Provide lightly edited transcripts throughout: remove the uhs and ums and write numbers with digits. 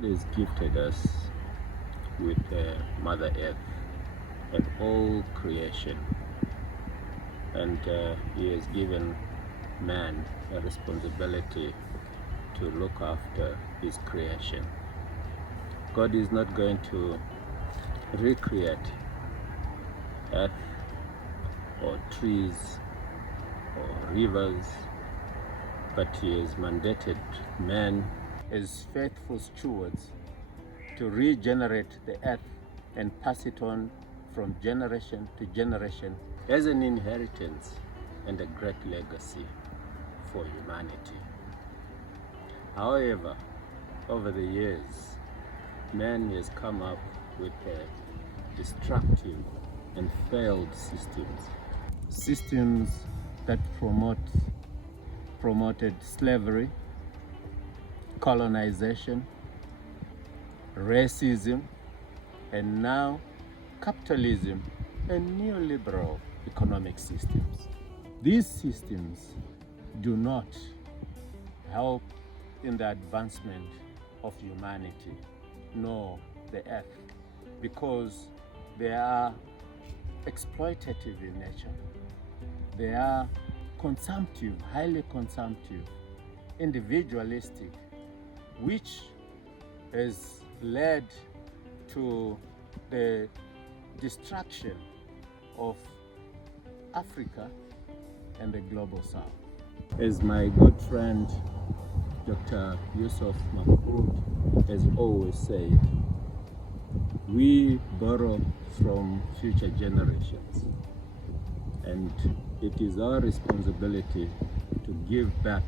God has gifted us with Mother Earth and all creation, and He has given man a responsibility to look after His creation. God is not going to recreate earth or trees or rivers, but He has mandated man as faithful stewards to regenerate the earth and pass it on from generation to generation as an inheritance and a great legacy for humanity. However, over the years, man has come up with destructive and failed systems that promoted slavery, colonization, racism, and now capitalism and neoliberal economic systems. These systems do not help in the advancement of humanity nor the earth, because they are exploitative in nature. They are consumptive, highly consumptive, individualistic, which has led to the destruction of Africa and the global south. As my good friend Dr. Yusuf Mahmoud has always said, we borrow from future generations, and it is our responsibility to give back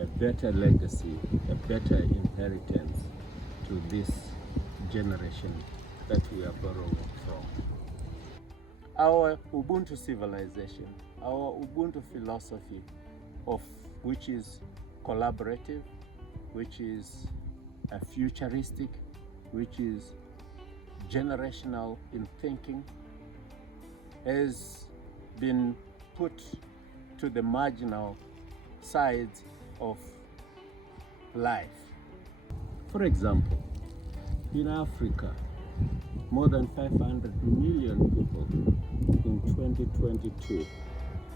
a better legacy, a better inheritance to this generation that we are borrowing from. Our Ubuntu civilization, our Ubuntu philosophy, of which is collaborative, which is futuristic, which is generational in thinking, has been put to the marginal sides of life. For example, in Africa, more than 500 million people in 2022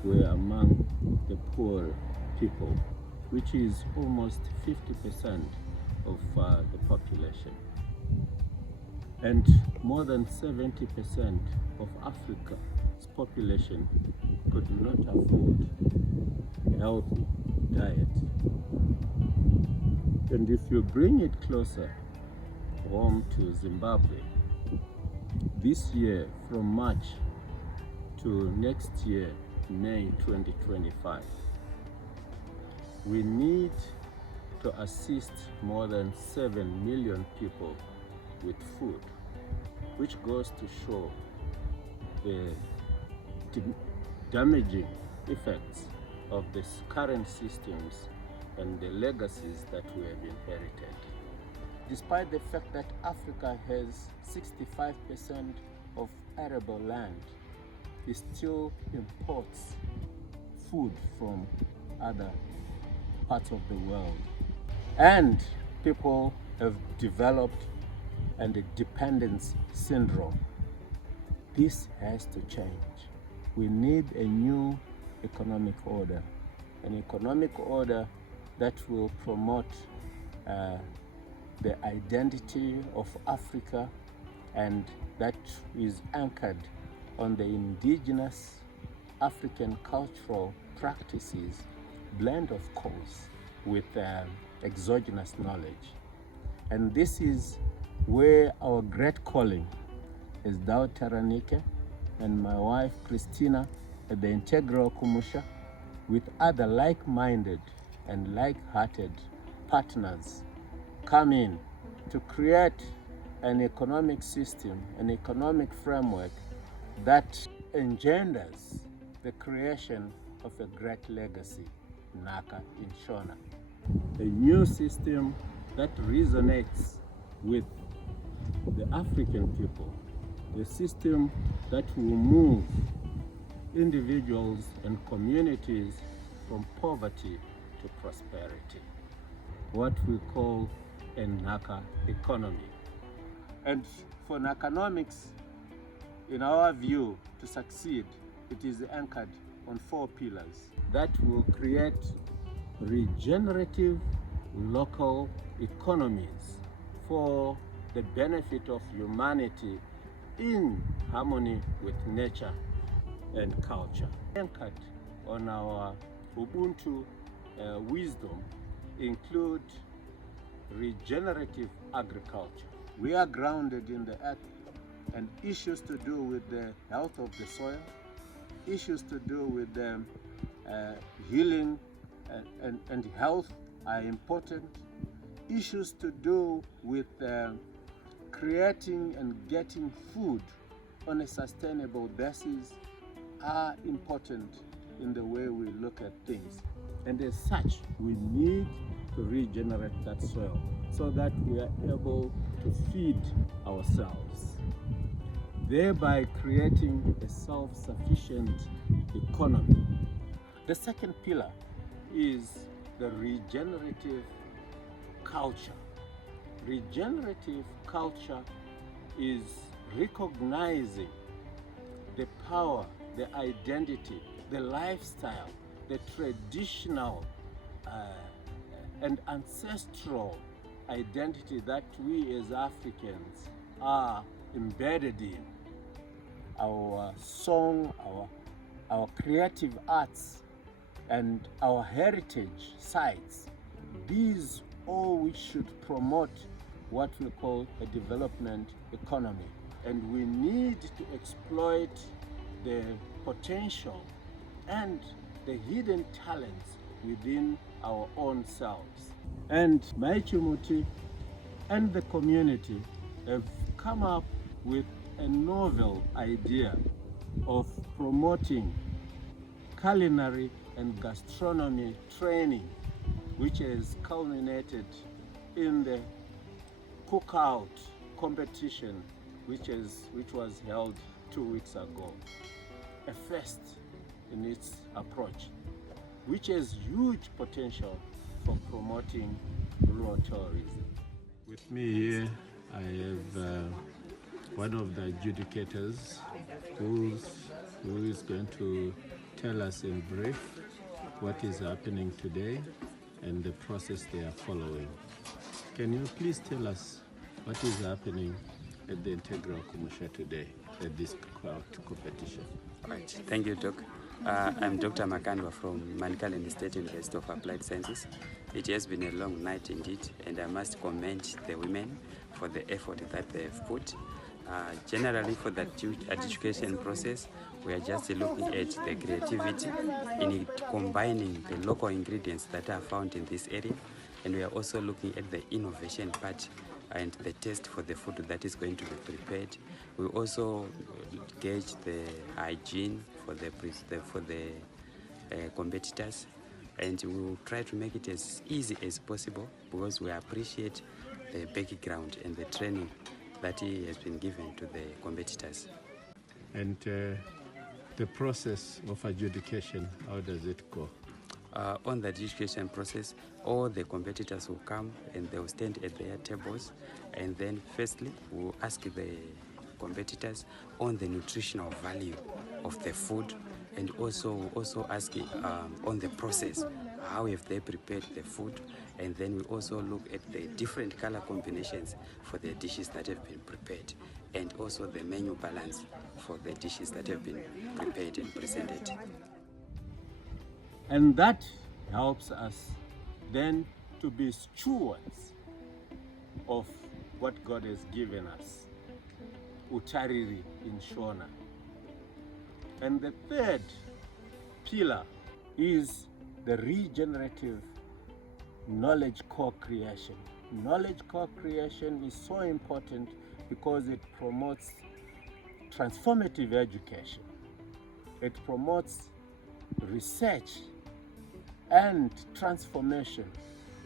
were among the poor people, which is almost 50% of the population. And more than 70% of Africa's population could not afford a healthy diet. And if you bring it closer home to Zimbabwe, this year from March to next year, May 2025, we need to assist more than 7 million people with food, which goes to show the damaging effects of the current systems and the legacies that we have inherited. Despite the fact that Africa has 65% of arable land, it still imports food from other parts of the world. And people have developed a dependence syndrome. This has to change. We need a new economic order, an economic order that will promote the identity of Africa, and that is anchored on the indigenous African cultural practices, blend of course with exogenous knowledge. And this is where our great calling as Daud Taranhike and my wife Christina at the Integral Kumusha, with other like-minded and like-hearted partners, come in to create an economic system, an economic framework that engenders the creation of a great legacy, Nhaka in Shona. A new system that resonates with the African people, a system that will move individuals and communities from poverty to prosperity. What we call and Nhaka economy. And for Nhakanomics, in our view, to succeed, it is anchored on 4 pillars that will create regenerative local economies for the benefit of humanity in harmony with nature and culture. Anchored on our Ubuntu wisdom include regenerative agriculture. We are grounded in the earth, and issues to do with the health of the soil, issues to do with the healing and health are important. Issues to do with creating and getting food on a sustainable basis are important in the way we look at things. And as such, we need to regenerate that soil so that we are able to feed ourselves, thereby creating a self-sufficient economy. The second pillar is the regenerative culture. Regenerative culture is recognizing the power, the identity, the lifestyle, the traditional and ancestral identity that we as Africans are embedded in. Our song, our creative arts, and our heritage sites, these all which should promote what we call a development economy. And we need to exploit the potential and the hidden talents within our own selves. And Mai Chimuti and the community have come up with a novel idea of promoting culinary and gastronomy training, which has culminated in the cookout competition which was held 2 weeks ago. A first in its approach, which has huge potential for promoting rural tourism. With me here, I have one of the adjudicators who is going to tell us in brief what is happening today and the process they are following. Can you please tell us what is happening at the Integral Kumusha today at this competition? Right. Thank you, Doc. I'm Dr. Makandwa from Manicaland State University of Applied Sciences. It has been a long night indeed, and I must commend the women for the effort that they have put. Generally, for the education process, we are just looking at the creativity in combining the local ingredients that are found in this area, and we are also looking at the innovation part and the taste for the food that is going to be prepared. We also gauge the hygiene for the competitors, and we will try to make it as easy as possible because we appreciate the background and the training that has been given to the competitors. And the process of adjudication, how does it go? On the adjudication process, all the competitors will come and they will stand at their tables, and then firstly we will ask the competitors on the nutritional value of the food, and also ask on the process, how have they prepared the food, and then we also look at the different color combinations for the dishes that have been prepared, and also the menu balance for the dishes that have been prepared and presented. And that helps us then to be stewards of what God has given us, utariri in Shona. And the third pillar is the regenerative knowledge co-creation. Knowledge co-creation is so important because it promotes transformative education. It promotes research and transformation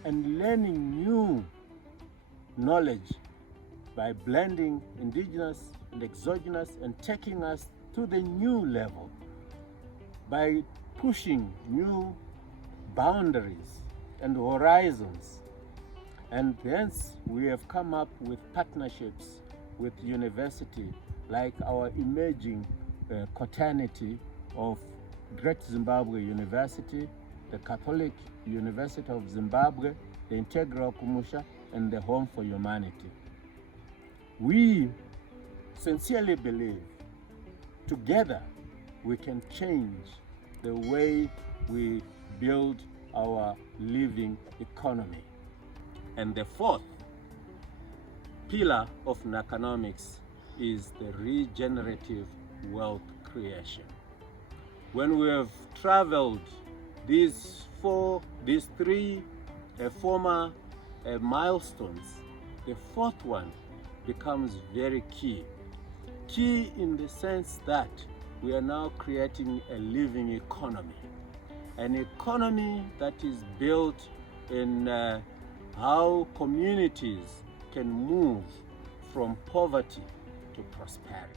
and learning new knowledge by blending indigenous and exogenous and taking us to the new level by pushing new boundaries and horizons And hence we have come up with partnerships with university, like our emerging fraternity of Great Zimbabwe University, the Catholic University of Zimbabwe, the Integral Kumusha, and the Home for Humanity. We sincerely believe together we can change the way we build our living economy. And the fourth pillar of Nhakanomics is the regenerative wealth creation. When we have traveled these three former milestones, the fourth one becomes very key. Key in the sense that we are now creating a living economy. An economy that is built in how communities can move from poverty to prosperity.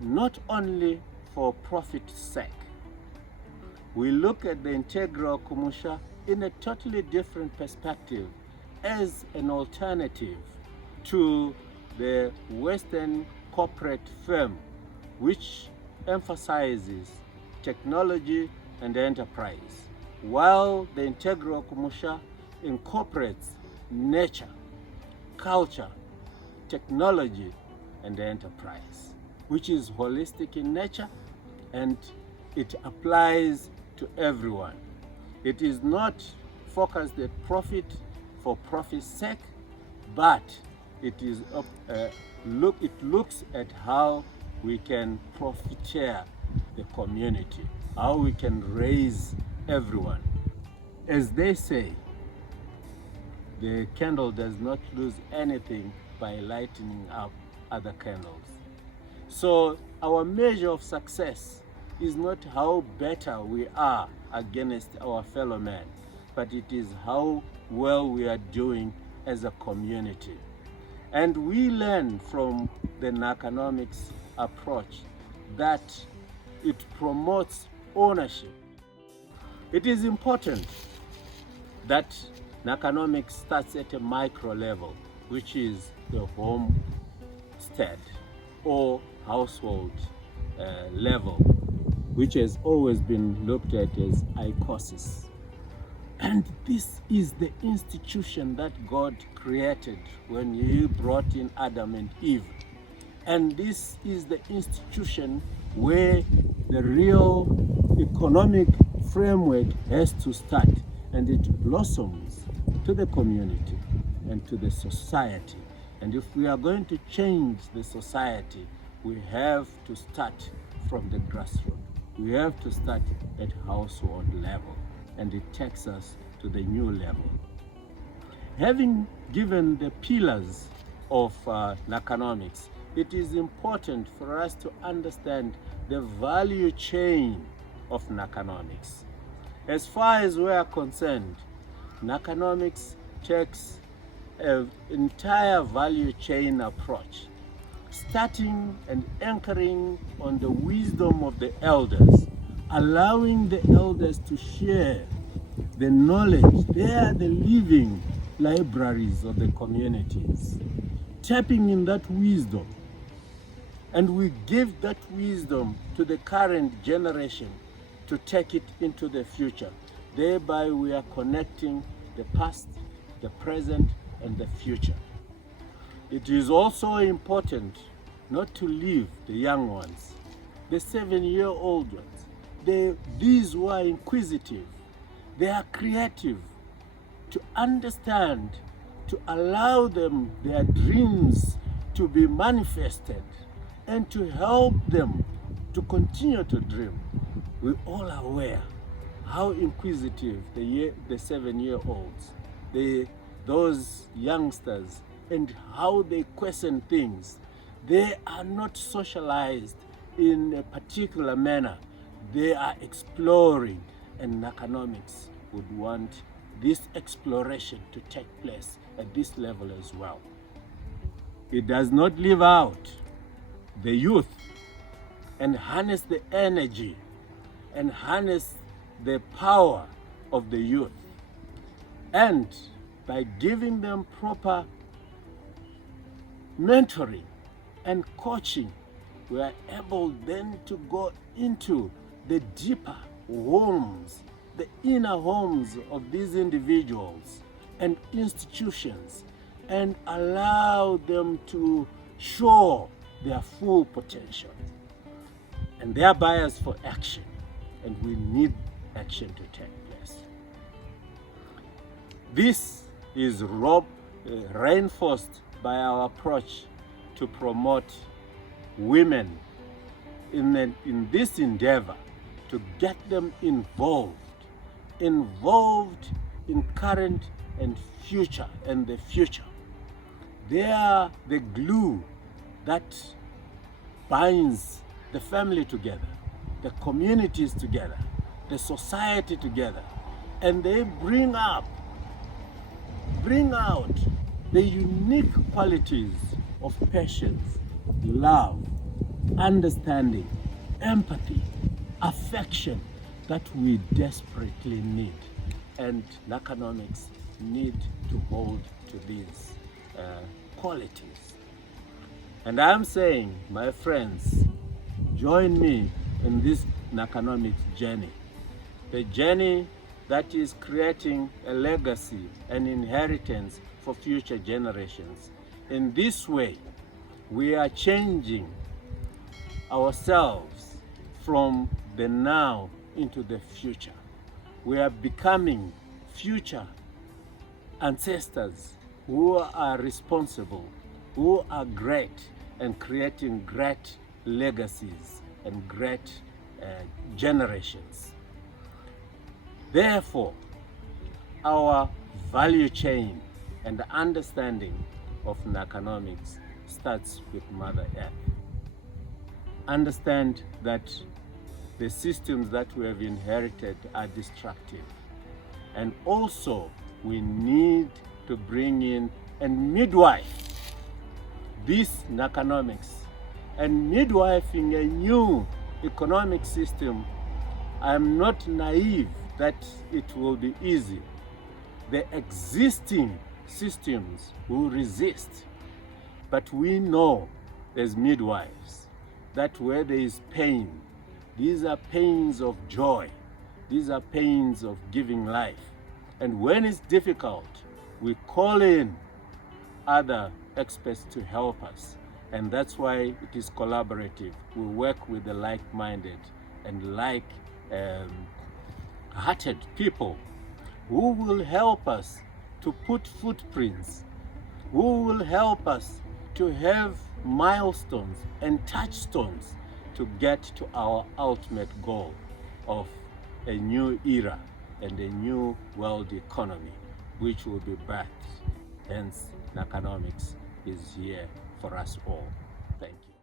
Not only for profit's sake. We look at the Integral Kumusha in a totally different perspective as an alternative to the Western corporate firm, which emphasizes technology and enterprise, while the Integral Kumusha incorporates nature, culture, technology, and enterprise, which is holistic in nature and it applies to everyone. It is not focused at profit for profit's sake, but it looks at how we can profiteer the community, how we can raise everyone. As they say, the candle does not lose anything by lighting up other candles. So our measure of success is not how better we are against our fellow men, but it is how well we are doing as a community. And we learn from the Nhakanomics approach that it promotes ownership. It is important that Nhakanomics starts at a micro level, which is the homestead or household level, which has always been looked at as icosis. And this is the institution that God created when He brought in Adam and Eve. And this is the institution where the real economic framework has to start, and it blossoms to the community and to the society. And if we are going to change the society, we have to start from the grassroots. We have to start at household level, and it takes us to the new level. Having given the pillars of Nhakanomics, it is important for us to understand the value chain of Nhakanomics. As far as we are concerned, Nhakanomics takes an entire value chain approach, starting and anchoring on the wisdom of the elders, allowing the elders to share the knowledge. They are the living libraries of the communities, tapping in that wisdom. And we give that wisdom to the current generation to take it into the future. Thereby we are connecting the past, the present, and the future. It is also important not to leave the young ones, the 7-year-old ones, these who are inquisitive, they are creative, to understand, to allow them their dreams to be manifested and to help them to continue to dream. We all are aware how inquisitive the 7-year-olds, those youngsters, and how they question things. They are not socialized in a particular manner. they are exploring, and Nhakanomics would want this exploration to take place at this level as well. It does not leave out the youth and harness the energy and harness the power of the youth. And by giving them proper mentoring and coaching, we are able then to go into the deeper homes, the inner homes of these individuals and institutions, and allow them to show their full potential. And they are biased for action, and we need action to take place. This is reinforced by our approach to promote women in this endeavor, to get them involved in current and future and the future. They are the glue that binds the family together, the communities together, the society together, and they bring out the unique qualities of patience, love, understanding, empathy, affection that we desperately need. And Nhakanomics need to hold to these qualities. And I'm saying, my friends, join me in this Nhakanomics journey. The journey that is creating a legacy and inheritance for future generations. In this way, we are changing ourselves from the now into the future. We are becoming future ancestors who are responsible, who are great, and creating great legacies and great generations. Therefore, our value chain and the understanding of Nhakanomics starts with Mother Earth. Understand that the systems that we have inherited are destructive. And also, we need to bring in and midwife this Nhakanomics. And midwifing a new economic system, I'm not naive that it will be easy. The existing systems will resist. But we know as midwives that where there is pain, these are pains of joy. These are pains of giving life. And when it's difficult, we call in other experts to help us. And that's why it is collaborative. We work with the like-minded and like-hearted people who will help us to put footprints, who will help us to have milestones and touchstones to get to our ultimate goal of a new era and a new world economy, which will be backed. Hence, Nhakanomics is here for us all. Thank you.